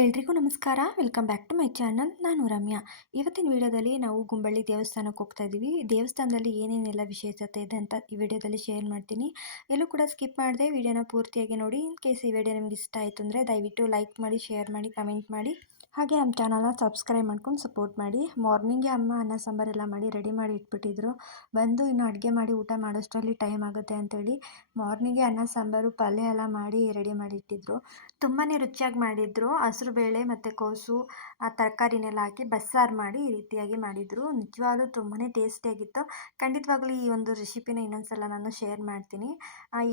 ಎಲ್ರಿಗೂ ನಮಸ್ಕಾರ. Welcome back to my channel. ನಾನು ರಮ್ಯಾ. ಇವತ್ತಿನ ವಿಡಿಯೋದಲ್ಲಿ ನಾವು ಗುಂಬಳ್ಳಿ ದೇವಸ್ಥಾನಕ್ಕೆ ಹೋಗ್ತಾ ಇದ್ದೀವಿ. ದೇವಸ್ಥಾನದಲ್ಲಿ ಏನೇನೆಲ್ಲ ವಿಶೇಷತೆ ಇದೆ ಅಂತ ಈ ವಿಡಿಯೋದಲ್ಲಿ ಶೇರ್ ಮಾಡ್ತೀನಿ. ಎಲ್ಲೂ ಕೂಡ ಸ್ಕಿಪ್ ಮಾಡದೆ ವಿಡಿಯೋನ ಪೂರ್ತಿಯಾಗಿ ನೋಡಿ. ಇನ್ ಕೇಸ್ ಈ ವಿಡಿಯೋ ನಿಮ್ಗೆ ಇಷ್ಟ ಆಯಿತು ಅಂದರೆ ದಯವಿಟ್ಟು ಲೈಕ್ ಮಾಡಿ, ಶೇರ್ ಮಾಡಿ, ಕಮೆಂಟ್ ಮಾಡಿ. ಹಾಗೆ ನಮ್ಮ ಚಾನಲ್ನ ಸಬ್ಸ್ಕ್ರೈಬ್ ಮಾಡ್ಕೊಂಡು ಸಪೋರ್ಟ್ ಮಾಡಿ. ಮಾರ್ನಿಂಗೇ ಅಮ್ಮ ಅನ್ನ ಸಾಂಬಾರೆಲ್ಲ ಮಾಡಿ ರೆಡಿ ಮಾಡಿ ಇಟ್ಬಿಟ್ಟಿದ್ರು. ಬಂದು ಇನ್ನು ಅಡುಗೆ ಮಾಡಿ ಊಟ ಮಾಡೋಷ್ಟರಲ್ಲಿ ಟೈಮ್ ಆಗುತ್ತೆ ಅಂತೇಳಿ ಮಾರ್ನಿಂಗೇ ಅನ್ನ ಸಾಂಬಾರು ಪಲ್ಯ ಎಲ್ಲ ಮಾಡಿ ರೆಡಿ ಮಾಡಿ ಇಟ್ಟಿದ್ರು. ತುಂಬಾ ರುಚಿಯಾಗಿ ಮಾಡಿದ್ರು. ಹಸಿರು ಬೇಳೆ ಮತ್ತು ಕೋಸು ಆ ತರಕಾರಿನೆಲ್ಲ ಹಾಕಿ ಬಸ್ಸಾರು ಮಾಡಿ ಈ ರೀತಿಯಾಗಿ ಮಾಡಿದರು. ನಿಜವಾಗ್ಲೂ ತುಂಬಾ ಟೇಸ್ಟಿಯಾಗಿತ್ತು. ಖಂಡಿತವಾಗ್ಲೂ ಈ ಒಂದು ರೆಸಿಪಿನ ಇನ್ನೊಂದ್ಸಲ ನಾನು ಶೇರ್ ಮಾಡ್ತೀನಿ.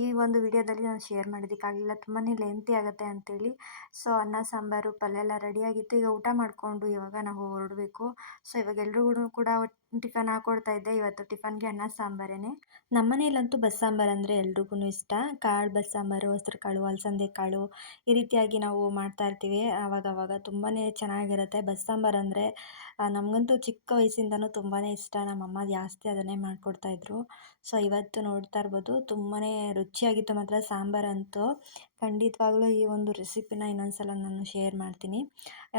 ಈ ಒಂದು ವಿಡಿಯೋದಲ್ಲಿ ನಾನು ಶೇರ್ ಮಾಡೋದಕ್ಕಾಗಲಿಲ್ಲ, ತುಂಬಾ ಲೆಂತಿ ಆಗುತ್ತೆ ಅಂತೇಳಿ. ಸೊ ಅನ್ನ ಸಾಂಬಾರು ಪಲ್ಯ ಎಲ್ಲ ರೆಡಿಯಾಗಿತ್ತು. ಈಗ ಊಟ ಮಾಡಿಕೊಂಡು ಇವಾಗ ನಾವು ಹೊರಡಬೇಕು. ಸೊ ಇವಾಗ ಎಲ್ರಿಗೂ ಕೂಡ ಟಿಫನ್ ಹಾಕ್ಕೊಡ್ತಾ ಇದ್ದೆ. ಇವತ್ತು ಟಿಫನ್ಗೆ ಅನ್ನ ಸಾಂಬಾರೇನೆ. ನಮ್ಮನೇಲಂತೂ ಬಸ್ಸಾಂಬಾರು ಅಂದರೆ ಎಲ್ರಿಗೂ ಇಷ್ಟ. ಕಾಳು ಬಸ್ಸಾಂಬಾರು, ಹೆಸರು ಕಾಳು, ಅಲಸಂದೆ ಕಾಳು ಈ ರೀತಿಯಾಗಿ ನಾವು ಮಾಡ್ತಾ ಇರ್ತೀವಿ ಆವಾಗವಾಗ. ತುಂಬಾ ಚೆನ್ನಾಗಿರುತ್ತೆ ಬಸ್ಸಾಂಬಾರು ಅಂದರೆ. ನಮಗಂತೂ ಚಿಕ್ಕ ವಯಸ್ಸಿಂದನೂ ತುಂಬಾ ಇಷ್ಟ. ನಮ್ಮಮ್ಮ ಜಾಸ್ತಿ ಅದನ್ನೇ ಮಾಡಿಕೊಡ್ತಾಯಿದ್ರು. ಸೊ ಇವತ್ತು ನೋಡ್ತಾ ಇರ್ಬೋದು ತುಂಬಾ ರುಚಿಯಾಗಿತ್ತು ಮಾತ್ರ ಸಾಂಬಾರಂತೂ. ಖಂಡಿತವಾಗ್ಲೂ ಈ ಒಂದು ರೆಸಿಪಿನ ಇನ್ನೊಂದ್ಸಲ ನಾನು ಶೇರ್ ಮಾಡ್ತೀನಿ.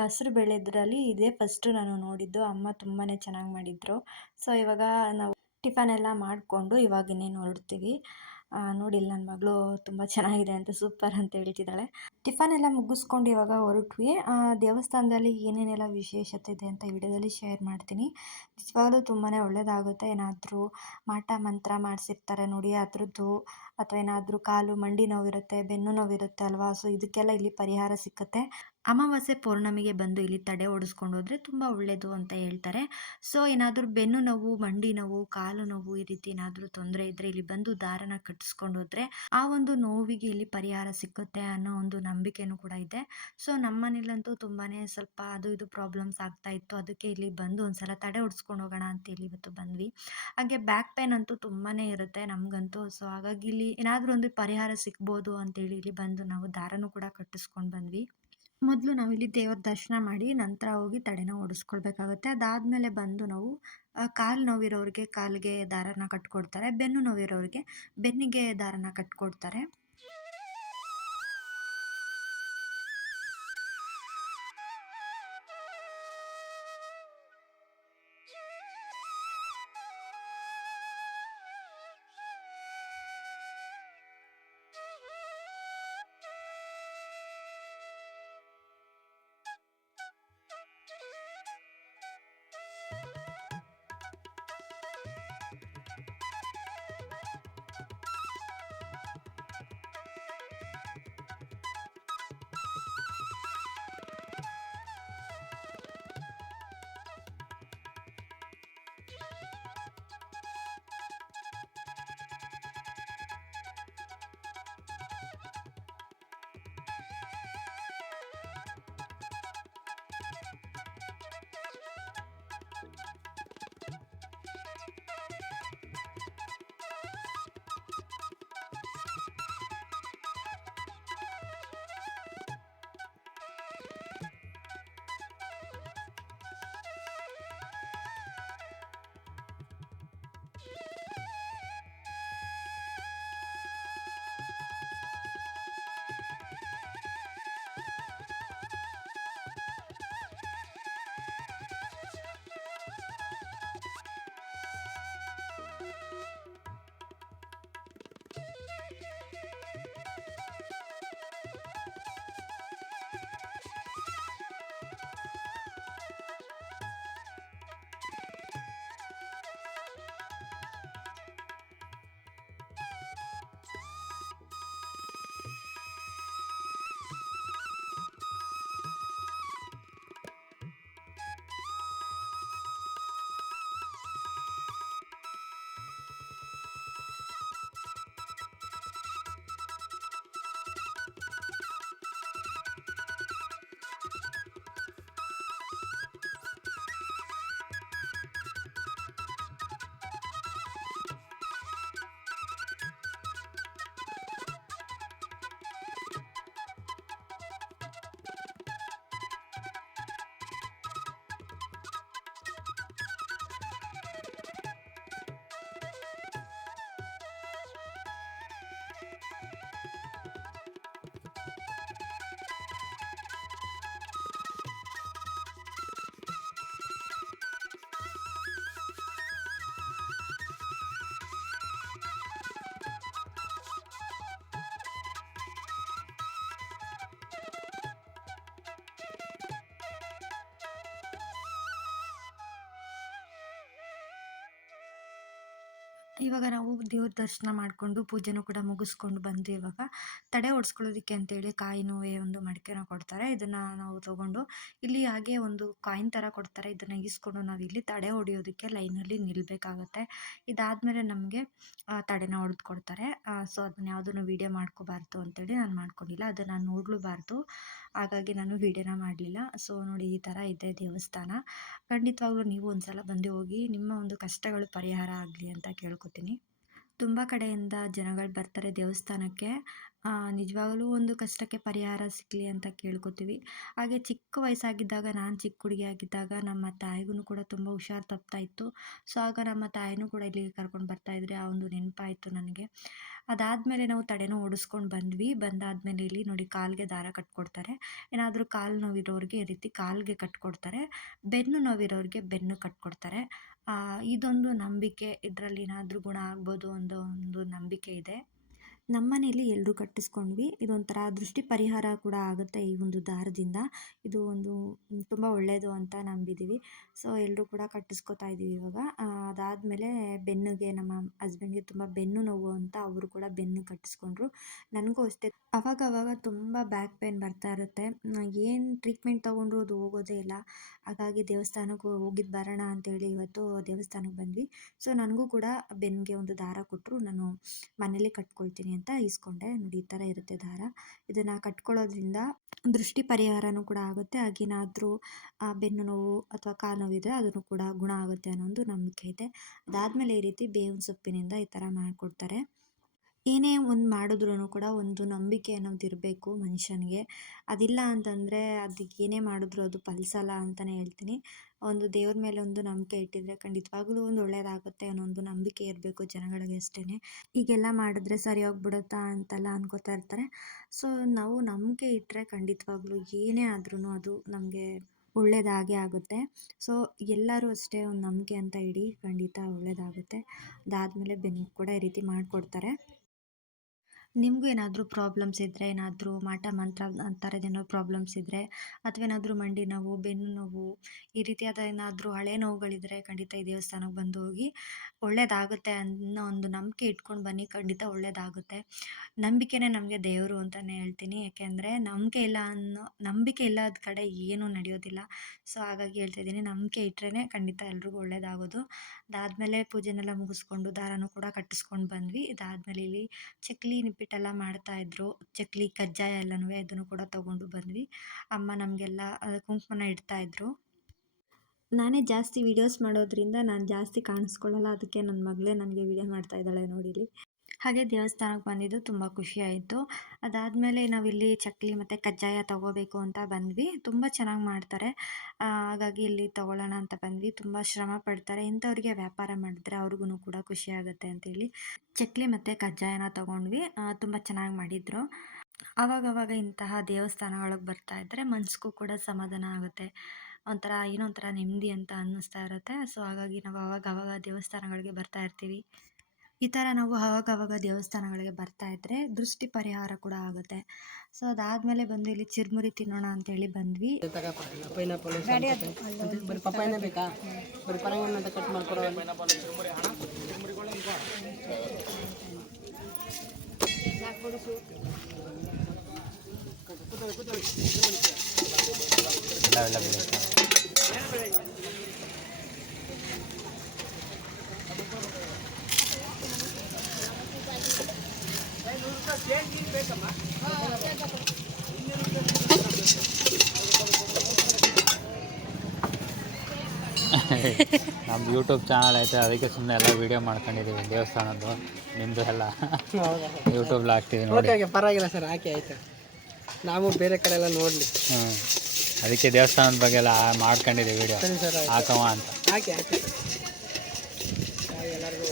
ಹಸಿರು ಬೇಳೆದ್ರಲ್ಲಿ ಇದೇ ಫಸ್ಟು ನಾನು ನೋಡಿದ್ದು. ಅಮ್ಮ ತುಂಬಾ ಚೆನ್ನಾಗಿ ಮಾಡಿದರು. ಸೊ ಇವಾಗ ನಾವು ಟಿಫನ್ ಎಲ್ಲ ಮಾಡಿಕೊಂಡು ಇವಾಗ ಇನ್ನೇನು ಹೊರಡ್ತೀವಿ. ನೋಡಿ ಇಲ್ಲಿ ನನ್ನ ಮಗಳು ತುಂಬ ಚೆನ್ನಾಗಿದೆ ಅಂತ ಸೂಪರ್ ಅಂತ ಹೇಳ್ತಿದ್ದಾಳೆ. ಟಿಫನ್ ಎಲ್ಲ ಮುಗಿಸ್ಕೊಂಡು ಇವಾಗ ಹೊರಟ್ವಿ. ದೇವಸ್ಥಾನದಲ್ಲಿ ಏನೇನೆಲ್ಲ ವಿಶೇಷತೆ ಇದೆ ಅಂತ ಈ ವಿಡಿಯೋದಲ್ಲಿ ಶೇರ್ ಮಾಡ್ತೀನಿ. ನಿಜವಾಗ್ಲೂ ತುಂಬಾ ಒಳ್ಳೆಯದಾಗುತ್ತೆ. ಏನಾದರೂ ಮಾಟ ಮಂತ್ರ ಮಾಡಿಸಿರ್ತಾರೆ ನೋಡಿ ಅದ್ರದ್ದು, ಅಥವಾ ಏನಾದರೂ ಕಾಲು ಮಂಡಿ ನೋವಿರುತ್ತೆ, ಬೆನ್ನು ನೋವಿರುತ್ತೆ ಅಲ್ವಾ. ಸೊ ಇದಕ್ಕೆಲ್ಲ ಇಲ್ಲಿ ಪರಿಹಾರ ಸಿಕ್ಕುತ್ತೆ. ಅಮಾವಾಸ್ಯೆ ಪೌರ್ಣಮಿಗೆ ಬಂದು ಇಲ್ಲಿ ತಡೆ ಓಡಿಸ್ಕೊಂಡು ಹೋದರೆ ತುಂಬ ಒಳ್ಳೆಯದು ಅಂತ ಹೇಳ್ತಾರೆ. ಸೊ ಏನಾದರೂ ಬೆನ್ನು ನೋವು, ಮಂಡಿ ನೋವು, ಕಾಲು ನೋವು ಈ ರೀತಿ ಏನಾದರೂ ತೊಂದರೆ ಇದ್ದರೆ ಇಲ್ಲಿ ಬಂದು ದಾರನ ಕಟ್ಟಿಸ್ಕೊಂಡು ಹೋದರೆ ಆ ಒಂದು ನೋವಿಗೆ ಇಲ್ಲಿ ಪರಿಹಾರ ಸಿಕ್ಕುತ್ತೆ ಅನ್ನೋ ಒಂದು ನಂಬಿಕೆನೂ ಕೂಡ ಇದೆ. ಸೊ ನಮ್ಮ ಮನೇಲಂತೂ ತುಂಬಾ ಸ್ವಲ್ಪ ಅದು ಇದು ಪ್ರಾಬ್ಲಮ್ಸ್ ಆಗ್ತಾ ಇತ್ತು. ಅದಕ್ಕೆ ಇಲ್ಲಿ ಬಂದು ಒಂದ್ಸಲ ತಡೆ ಓಡಿಸ್ಕೊಂಡು ಹೋಗೋಣ ಅಂತೇಳಿ ಇವತ್ತು ಬಂದ್ವಿ. ಹಾಗೆ ಬ್ಯಾಕ್ ಪೇನ್ ಅಂತೂ ತುಂಬಾ ಇರುತ್ತೆ ನಮಗಂತೂ. ಸೊ ಹಾಗಾಗಿ ಇಲ್ಲಿ ಏನಾದರೂ ಒಂದು ಪರಿಹಾರ ಸಿಗ್ಬೋದು ಅಂತೇಳಿ ಇಲ್ಲಿ ಬಂದು ನಾವು ದಾರನೂ ಕೂಡ ಕಟ್ಟಿಸ್ಕೊಂಡು ಬಂದ್ವಿ. ಮೊದಲು ನಾವಿಲ್ಲಿ ದೇವ್ರ ದರ್ಶನ ಮಾಡಿ ನಂತರ ಹೋಗಿ ತಡೆನ ಓಡಿಸ್ಕೊಳ್ಬೇಕಾಗುತ್ತೆ. ಅದಾದಮೇಲೆ ಬಂದು ನಾವು ಕಾಲು ನೋವಿರೋರಿಗೆ ಕಾಲಿಗೆ ದಾರನ ಕಟ್ಕೊಡ್ತಾರೆ. ಬೆನ್ನು ನೋವಿರೋರಿಗೆ ಬೆನ್ನಿಗೆ ದಾರನ ಕಟ್ಕೊಡ್ತಾರೆ. ಇವಾಗ ನಾವು ದೇವ್ರ ದರ್ಶನ ಮಾಡಿಕೊಂಡು ಪೂಜೆನೂ ಕೂಡ ಮುಗಿಸ್ಕೊಂಡು ಬಂದು ಇವಾಗ ತಡೆ ಓಡಿಸ್ಕೊಳ್ಳೋದಕ್ಕೆ ಅಂತೇಳಿ ಕಾಯಿನೂವೆ ಒಂದು ಮಡಿಕೆನ ಕೊಡ್ತಾರೆ. ಇದನ್ನು ನಾವು ತಗೊಂಡು ಇಲ್ಲಿ ಹಾಗೆ ಒಂದು ಕಾಯಿನ್ ಥರ ಕೊಡ್ತಾರೆ. ಇದನ್ನು ಈಸ್ಕೊಂಡು ನಾವು ಇಲ್ಲಿ ತಡೆ ಹೊಡಿಯೋದಕ್ಕೆ ಲೈನಲ್ಲಿ ನಿಲ್ಲಬೇಕಾಗತ್ತೆ. ಇದಾದಮೇಲೆ ನಮಗೆ ತಡೆನ ಹೊಡೆದು ಕೊಡ್ತಾರೆ. ಸೊ ಅದನ್ನ ಯಾವುದನ್ನು ವೀಡಿಯೋ ಮಾಡ್ಕೋಬಾರ್ದು ಅಂತೇಳಿ ನಾನು ಮಾಡ್ಕೊಂಡಿಲ್ಲ. ಅದನ್ನು ನಾನು ನೋಡಲೂಬಾರ್ದು, ಹಾಗಾಗಿ ನಾನು ವೀಡಿಯೋನ ಮಾಡಲಿಲ್ಲ. ಸೊ ನೋಡಿ ಈ ಥರ ಇದೆ ದೇವಸ್ಥಾನ. ಖಂಡಿತವಾಗ್ಲೂ ನೀವು ಒಂದ್ಸಲ ಬಂದು ಹೋಗಿ, ನಿಮ್ಮ ಒಂದು ಕಷ್ಟಗಳು ಪರಿಹಾರ ಆಗಲಿ ಅಂತ ಕೇಳ್ಕೊತೀನಿ. ತುಂಬ ಕಡೆಯಿಂದ ಜನಗಳು ಬರ್ತಾರೆ ದೇವಸ್ಥಾನಕ್ಕೆ. ನಿಜವಾಗ್ಲೂ ಒಂದು ಕಷ್ಟಕ್ಕೆ ಪರಿಹಾರ ಸಿಗಲಿ ಅಂತ ಕೇಳ್ಕೊತೀವಿ. ಹಾಗೆ ಚಿಕ್ಕ ವಯಸ್ಸಾಗಿದ್ದಾಗ, ನಾನು ಚಿಕ್ಕ ಹುಡುಗಿಯಾಗಿದ್ದಾಗ ನಮ್ಮ ತಾಯಿಗೂ ಕೂಡ ತುಂಬ ಹುಷಾರು ತಪ್ತಾ ಇತ್ತು. ಸೊ ಆಗ ನಮ್ಮ ತಾಯಿನೂ ಕೂಡ ಇಲ್ಲಿಗೆ ಕರ್ಕೊಂಡು ಬರ್ತಾಯಿದ್ರೆ ಆ ಒಂದು ನೆನಪಾಯಿತು ನನಗೆ. ಅದಾದಮೇಲೆ ನಾವು ತಡೆನೂ ಓಡಿಸ್ಕೊಂಡು ಬಂದ್ವಿ. ಬಂದಾದಮೇಲೆ ಇಲ್ಲಿ ನೋಡಿ ಕಾಲಿಗೆ ದಾರ ಕಟ್ಕೊಡ್ತಾರೆ. ಏನಾದರೂ ಕಾಲು ನೋವಿರೋರಿಗೆ ಈ ರೀತಿ ಕಾಲಿಗೆ ಕಟ್ಕೊಡ್ತಾರೆ. ಬೆನ್ನು ನೋವಿರೋರಿಗೆ ಬೆನ್ನು ಕಟ್ಕೊಡ್ತಾರೆ. ಇದೊಂದು ನಂಬಿಕೆ, ಇದರಲ್ಲಿ ಏನಾದರೂ ಗುಣ ಆಗ್ಬೋದು ಅನ್ನೋ ಒಂದು ನಂಬಿಕೆ ಇದೆ. ನಮ್ಮನೇಲಿ ಎಲ್ಲರೂ ಕಟ್ಟಿಸ್ಕೊಂಡ್ವಿ. ಇದೊಂಥರ ದೃಷ್ಟಿ ಪರಿಹಾರ ಕೂಡ ಆಗುತ್ತೆ ಈ ಒಂದು ದಾರದಿಂದ. ಇದು ಒಂದು ತುಂಬ ಒಳ್ಳೆಯದು ಅಂತ ನಂಬಿದ್ದೀವಿ. ಸೊ ಎಲ್ಲರೂ ಕೂಡ ಕಟ್ಟಿಸ್ಕೊತಾ ಇದ್ದೀವಿ ಇವಾಗ. ಅದಾದಮೇಲೆ ಬೆನ್ನಿಗೆ, ನಮ್ಮ ಹಸ್ಬೆಂಡ್ಗೆ ತುಂಬ ಬೆನ್ನು ನೋವು ಅಂತ ಅವರು ಕೂಡ ಬೆನ್ನು ಕಟ್ಟಿಸ್ಕೊಂಡ್ರು. ನನಗೂ ಅಷ್ಟೇ ಅವಾಗವಾಗ ತುಂಬ ಬ್ಯಾಕ್ ಪೇನ್ ಬರ್ತಾ ಇರುತ್ತೆ. ಏನು ಟ್ರೀಟ್ಮೆಂಟ್ ತೊಗೊಂಡ್ರು ಅದು ಹೋಗೋದೇ ಇಲ್ಲ. ಹಾಗಾಗಿ ದೇವಸ್ಥಾನಕ್ಕೆ ಹೋಗಿದ್ದು ಬರೋಣ ಅಂತೇಳಿ ಇವತ್ತು ದೇವಸ್ಥಾನಕ್ಕೆ ಬಂದ್ವಿ. ಸೊ ನನಗೂ ಕೂಡ ಬೆನ್ನಿಗೆ ಒಂದು ದಾರ ಕೊಟ್ಟರು. ನಾನು ಮನೇಲಿ ಕಟ್ಕೊಳ್ತೀನಿ ಅಂತ ಈಸ್ಕೊಂಡೆ. ನೋಡಿ ಈ ಥರ ಇರುತ್ತೆ ದಾರ. ಇದನ್ನು ಕಟ್ಕೊಳ್ಳೋದ್ರಿಂದ ದೃಷ್ಟಿ ಪರಿಹಾರನೂ ಕೂಡ ಆಗುತ್ತೆ. ಹಾಗೇನಾದರೂ ಬೆನ್ನು ನೋವು ಅಥವಾ ಕಾಲು ನೋವಿದ್ರೆ ಅದನ್ನು ಕೂಡ ಗುಣ ಆಗುತ್ತೆ ಅನ್ನೋ ಒಂದು ನಂಬಿಕೆ ಇದೆ. ಅದಾದಮೇಲೆ ಈ ರೀತಿ ಬೇವಿನ ಸೊಪ್ಪಿನಿಂದ ಈ ಥರ ಮಾಡಿಕೊಡ್ತಾರೆ. ಏನೇ ಒಂದು ಮಾಡಿದ್ರೂ ಕೂಡ ಒಂದು ನಂಬಿಕೆ ಅನ್ನೋದು ಇರಬೇಕು ಮನುಷ್ಯನಿಗೆ. ಅದಿಲ್ಲ ಅಂತಂದರೆ ಅದಕ್ಕೆ ಏನೇ ಮಾಡಿದ್ರು ಅದು ಫಲಿಸಲ್ಲ ಅಂತಲೇ ಹೇಳ್ತೀನಿ. ಒಂದು ದೇವ್ರ ಮೇಲೆ ಒಂದು ನಂಬಿಕೆ ಇಟ್ಟಿದ್ರೆ ಖಂಡಿತವಾಗ್ಲೂ ಒಂದು ಒಳ್ಳೆಯದಾಗುತ್ತೆ ಅನ್ನೋ ಒಂದು ನಂಬಿಕೆ ಇರಬೇಕು ಜನಗಳಿಗೆ ಅಷ್ಟೇ. ಹೀಗೆಲ್ಲ ಮಾಡಿದ್ರೆ ಸರಿ ಹೋಗ್ಬಿಡುತ್ತಾ ಅಂತೆಲ್ಲ ಅನ್ಕೋತಾ ಇರ್ತಾರೆ. ಸೊ ನಾವು ನಂಬಿಕೆ ಇಟ್ಟರೆ ಖಂಡಿತವಾಗ್ಲೂ ಏನೇ ಆದ್ರೂ ಅದು ನಮಗೆ ಒಳ್ಳೆಯದಾಗೇ ಆಗುತ್ತೆ. ಸೊ ಎಲ್ಲರೂ ಅಷ್ಟೇ ಒಂದು ನಂಬಿಕೆ ಅಂತ ಇಡಿ, ಖಂಡಿತ ಒಳ್ಳೆಯದಾಗುತ್ತೆ. ಅದಾದಮೇಲೆ ಬೆನ್ನು ಕೂಡ ಈ ರೀತಿ ಮಾಡಿಕೊಡ್ತಾರೆ. ನಿಮಗೂ ಏನಾದರೂ ಪ್ರಾಬ್ಲಮ್ಸ್ ಇದ್ದರೆ, ಏನಾದರೂ ಮಾಟ ಮಂತ್ರ ಆ ಥರದ್ದೇನೋ ಪ್ರಾಬ್ಲಮ್ಸ್ ಇದ್ದರೆ, ಅಥವಾ ಏನಾದರೂ ಮಂಡಿ ನೋವು, ಬೆನ್ನು ನೋವು, ಈ ರೀತಿಯಾದ ಏನಾದರೂ ಹಳೆ ನೋವುಗಳಿದ್ದರೆ ಖಂಡಿತ ಈ ದೇವಸ್ಥಾನಕ್ಕೆ ಬಂದು ಹೋಗಿ, ಒಳ್ಳೆಯದಾಗುತ್ತೆ ಅನ್ನೋ ಒಂದು ನಂಬಿಕೆ ಇಟ್ಕೊಂಡು ಬನ್ನಿ. ಖಂಡಿತ ಒಳ್ಳೆಯದಾಗುತ್ತೆ. ನಂಬಿಕೆನೇ ನಮಗೆ ದೇವರು ಅಂತಲೇ ಹೇಳ್ತೀನಿ. ಯಾಕೆಂದರೆ ನಂಬಿಕೆ ಇಲ್ಲದ ಕಡೆ ಏನೂ ನಡೆಯೋದಿಲ್ಲ. ಸೊ ಹಾಗಾಗಿ ಹೇಳ್ತಾಯಿದ್ದೀನಿ, ನಂಬಿಕೆ ಇಟ್ಟರೆ ಖಂಡಿತ ಎಲ್ರಿಗೂ ಒಳ್ಳೆಯದಾಗೋದು. ಅದಾದಮೇಲೆ ಪೂಜೆನೆಲ್ಲ ಮುಗಿಸ್ಕೊಂಡು ದಾರನೂ ಕೂಡ ಕಟ್ಟಿಸ್ಕೊಂಡು ಬಂದ್ವಿ. ಇದಾದಮೇಲೆ ಇಲ್ಲಿ ಚಕ್ಲಿ ನಿಪ್ಪಟ್ಟೆಲ್ಲ ಮಾಡ್ತಾಯಿದ್ರು. ಚಕ್ಲಿ ಕಜ್ಜಾಯ ಎಲ್ಲನೂ ಇದನ್ನು ಕೂಡ ತೊಗೊಂಡು ಬಂದ್ವಿ. ಅಮ್ಮ ನಮಗೆಲ್ಲ ಕುಂಕುಮನ ಇಡ್ತಾಯಿದ್ರು. ನಾನೇ ಜಾಸ್ತಿ ವೀಡಿಯೋಸ್ ಮಾಡೋದ್ರಿಂದ ನಾನು ಜಾಸ್ತಿ ಕಾಣಿಸ್ಕೊಳ್ಳಲ್ಲ. ಅದಕ್ಕೆ ನನ್ನ ಮಗಳೇ ನನಗೆ ವೀಡಿಯೋ ಮಾಡ್ತಾ ಇದ್ದಾಳೆ ನೋಡಿಲಿ. ಹಾಗೆ ದೇವಸ್ಥಾನಕ್ಕೆ ಬಂದಿದ್ದು ತುಂಬ ಖುಷಿಯಾಯಿತು. ಅದಾದಮೇಲೆ ನಾವಿಲ್ಲಿ ಚಕ್ಲಿ ಮತ್ತು ಕಜ್ಜಾಯ ತೊಗೋಬೇಕು ಅಂತ ಬಂದ್ವಿ. ತುಂಬ ಚೆನ್ನಾಗಿ ಮಾಡ್ತಾರೆ. ಹಾಗಾಗಿ ಇಲ್ಲಿ ತೊಗೊಳ್ಳೋಣ ಅಂತ ಬಂದ್ವಿ. ತುಂಬ ಶ್ರಮ ಪಡ್ತಾರೆ. ಇಂಥವ್ರಿಗೆ ವ್ಯಾಪಾರ ಮಾಡಿದ್ರೆ ಅವ್ರಿಗೂ ಕೂಡ ಖುಷಿಯಾಗುತ್ತೆ ಅಂತೇಳಿ ಚಕ್ಲಿ ಮತ್ತು ಕಜ್ಜಾಯನ ತೊಗೊಂಡ್ವಿ. ತುಂಬ ಚೆನ್ನಾಗಿ ಮಾಡಿದರು. ಆವಾಗವಾಗ ಇಂತಹ ದೇವಸ್ಥಾನಗಳಿಗೆ ಬರ್ತಾಯಿದ್ರೆ ಮನಸ್ಸಿಗೂ ಕೂಡ ಸಮಾಧಾನ ಆಗುತ್ತೆ. ಏನೋ ಒಂಥರ ನೆಮ್ಮದಿ ಅಂತ ಅನ್ನಿಸ್ತಾ ಇರುತ್ತೆ. ಸೊ ಹಾಗಾಗಿ ನಾವು ಆವಾಗವಾಗ ದೇವಸ್ಥಾನಗಳಿಗೆ ಬರ್ತಾ ಇರ್ತೀವಿ. ಈ ಥರ ನಾವು ಆವಾಗವಾಗ ದೇವಸ್ಥಾನಗಳಿಗೆ ಬರ್ತಾಯಿದ್ರೆ ದೃಷ್ಟಿ ಪರಿಹಾರ ಕೂಡ ಆಗುತ್ತೆ. ಸೊ ಅದಾದಮೇಲೆ ಬಂದು ಇಲ್ಲಿ ಚಿರ್ಮುರಿ ತಿನ್ನೋಣ ಅಂತೇಳಿ ಬಂದ್ವಿ. ನಮ್ದು ಯೂಟ್ಯೂಬ್ ಚಾನಲ್ ಐತೆ, ಅದಕ್ಕೆ ಸುಮ್ಮನೆ ಎಲ್ಲ ವೀಡಿಯೋ ಮಾಡ್ಕೊಂಡಿದ್ದೀವಿ ದೇವಸ್ಥಾನದ್ದು. ನಿಮ್ಮದು ಎಲ್ಲ ಯೂಟ್ಯೂಬ್ಲಿ ಹಾಕ್ತೀವಿ ನೋಡಿ. ಪರವಾಗಿಲ್ಲ ಸರ್, ಹಾಕಿ ಆಯಿತು. ನಾವು ಬೇರೆ ಕಡೆ ಎಲ್ಲ ನೋಡಲಿ. ಅದಕ್ಕೆ ದೇವಸ್ಥಾನದ ಬಗ್ಗೆ ಎಲ್ಲ ಮಾಡ್ಕೊಂಡಿದ್ದೀವಿ ವೀಡಿಯೋ ಸರಿ ಸರ್, ಹಾಕವ ಅಂತ. ಹಾಕಿ ಹಾಕಿ. ಎಲ್ಲರಿಗೂ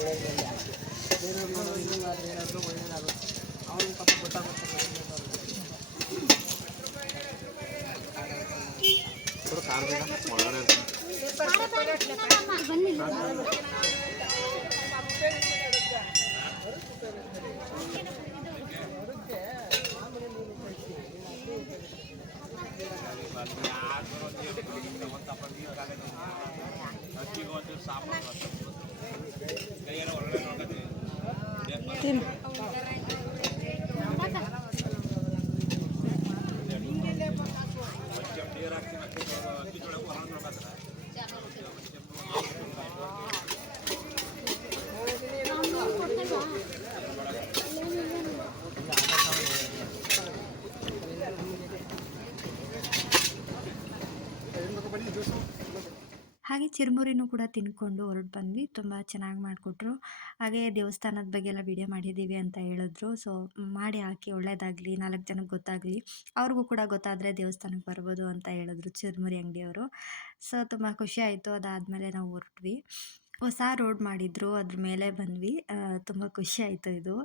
ಒಳ್ಳೆಯದಾಗುತ್ತೆ. ಅವ್ರಿಗೆ ಪಾಪ ಗೊತ್ತಾಗುತ್ತೆ. ಸಾಂಬಾರು ತಿನ್ನು. ಹಾಗೆ ಚಿರುಮುರಿನೂ ಕೂಡ ತಿಂದ್ಕೊಂಡು ಹೊರಟು ಬಂದ್ವಿ. ತುಂಬ ಚೆನ್ನಾಗಿ ಮಾಡಿಕೊಟ್ರು. ಹಾಗೆ ದೇವಸ್ಥಾನದ ಬಗ್ಗೆ ಎಲ್ಲ ವಿಡಿಯೋ ಮಾಡಿದ್ದೀವಿ ಅಂತ ಹೇಳಿದ್ರು. ಸೊ ಮಾಡಿ ಹಾಕಿ ಒಳ್ಳೆಯದಾಗಲಿ, 4 ಜನಕ್ಕೆ ಗೊತ್ತಾಗಲಿ, ಅವ್ರಿಗೂ ಕೂಡ ಗೊತ್ತಾದರೆ ದೇವಸ್ಥಾನಕ್ಕೆ ಬರ್ಬೋದು ಅಂತ ಹೇಳಿದ್ರು ಚಿರುಮುರಿ ಅಂಗಡಿಯವರು. ಸೊ ತುಂಬ ಖುಷಿ ಆಯಿತು. ಅದಾದಮೇಲೆ ನಾವು ಹೊರಟ್ವಿ. ಹೊಸ ರೋಡ್ ಮಾಡಿದ್ರು, ಅದ್ರ ಮೇಲೆ ಬಂದ್ವಿ. ತುಂಬ ಖುಷಿ ಆಯಿತು ಇದು.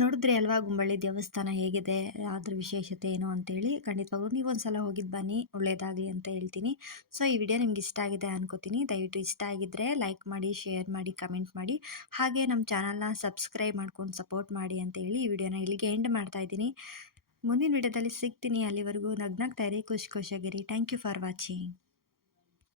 ನೋಡಿದ್ರಿ ಅಲ್ವಾ ಗುಂಬಳ್ಳಿ ದೇವಸ್ಥಾನ ಹೇಗಿದೆ, ಅದ್ರ ವಿಶೇಷತೆ ಏನು ಅಂತೇಳಿ. ಖಂಡಿತವಾಗ್ಲೂ ನೀವು ಒಂದ್ಸಲ ಹೋಗಿದ್ದು ಬನ್ನಿ, ಒಳ್ಳೆಯದಾಗಲಿ ಅಂತ ಹೇಳ್ತೀನಿ. ಸೊ ಈ ವಿಡಿಯೋ ನಿಮ್ಗೆ ಇಷ್ಟ ಆಗಿದೆ ಅನ್ಕೋತೀನಿ. ದಯವಿಟ್ಟು ಇಷ್ಟ ಆಗಿದ್ದರೆ ಲೈಕ್ ಮಾಡಿ, ಶೇರ್ ಮಾಡಿ, ಕಮೆಂಟ್ ಮಾಡಿ. ಹಾಗೆ ನಮ್ಮ ಚಾನಲ್ನ ಸಬ್ಸ್ಕ್ರೈಬ್ ಮಾಡ್ಕೊಂಡು ಸಪೋರ್ಟ್ ಮಾಡಿ ಅಂತ ಹೇಳಿ ಈ ವಿಡಿಯೋನ ಇಲ್ಲಿಗೆ ಎಂಡ್ ಮಾಡ್ತಾ ಇದ್ದೀನಿ. ಮುಂದಿನ ವಿಡಿಯೋದಲ್ಲಿ ಸಿಗ್ತೀನಿ. ಅಲ್ಲಿವರೆಗೂ ನಗ್ನಗ್ತಾ ಇರಿ, ಖುಷಿಯಾಗಿರಿ. Thank you for watching.